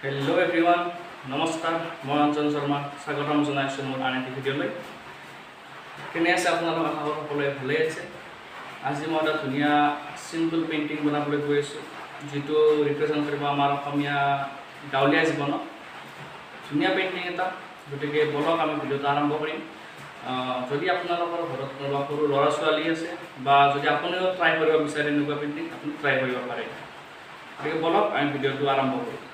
Hello everyone, নমস্কাৰ মই অঞ্জন শৰ্মা স্বাগতম জনাইছোঁ মোৰ আন এটি ভিডিঅ'লৈ। কেনে আছে আপোনালোক? আশা কৰোঁ সকলোৱে ভালেই আছে। আজি মই এটা ধুনীয়া চিম্পল পেইণ্টিং বনাবলৈ গৈ আছোঁ, যিটো ৰিপ্ৰেজেণ্ট কৰিব আমাৰ অসমীয়া গাঁৱলীয়া জীৱনক। ধুনীয়া পেইণ্টিং এটা, গতিকে বলক আমি ভিডিঅ'টো আৰম্ভ কৰিম। যদি আপোনালোকৰ ঘৰত কোনোবা সৰু ল'ৰা ছোৱালী আছে বা যদি আপুনিও ট্ৰাই কৰিব বিচাৰে এনেকুৱা পেইণ্টিং, আপুনি ট্ৰাই কৰিব পাৰে। গতিকে বলক আমি ভিডিঅ'টো আৰম্ভ কৰোঁ।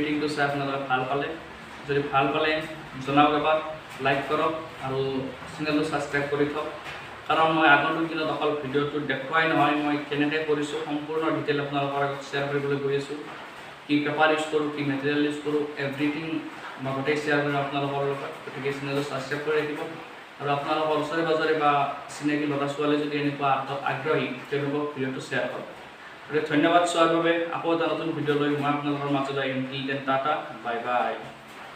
পেইণ্টিংটো চাই আপোনালোকে ভাল পালে যদি ভাল পালে জনাওক এবাৰ লাইক কৰক আৰু চেনেলটো ছাবস্ক্ৰাইব কৰি থওক কাৰণ মই আগন্তুক দিনত অকল ভিডিঅ'টো দেখুৱাই নহয় মই কেনেকৈ কৰিছোঁ সম্পূৰ্ণ ডিটেইল আপোনালোকৰ আগত শ্বেয়াৰ কৰিবলৈ গৈ আছোঁ কি পেপাৰ ইউজ কৰোঁ কি মেটেৰিয়েল ইউজ কৰোঁ এভৰিথিং মই গোটেই শ্বেয়াৰ কৰিম আপোনালোকৰ লগত গতিকে চেনেলটো ছাবস্ক্ৰাইব কৰি ৰাখিব আৰু আপোনালোকৰ ওচৰে পাজৰে বা চিনাকি ল'ৰা ছোৱালী যদি এনেকুৱা আগ্ৰহী তেওঁলোকক ভিডিঅ'টো শ্বেয়াৰ কৰক গতিকে ধন্যবাদ চোৱাৰ বাবে আকৌ এটা নতুন ভিডিঅ' লৈ মই আপোনালোকৰ মাজলৈ আহিম till then tata bye bye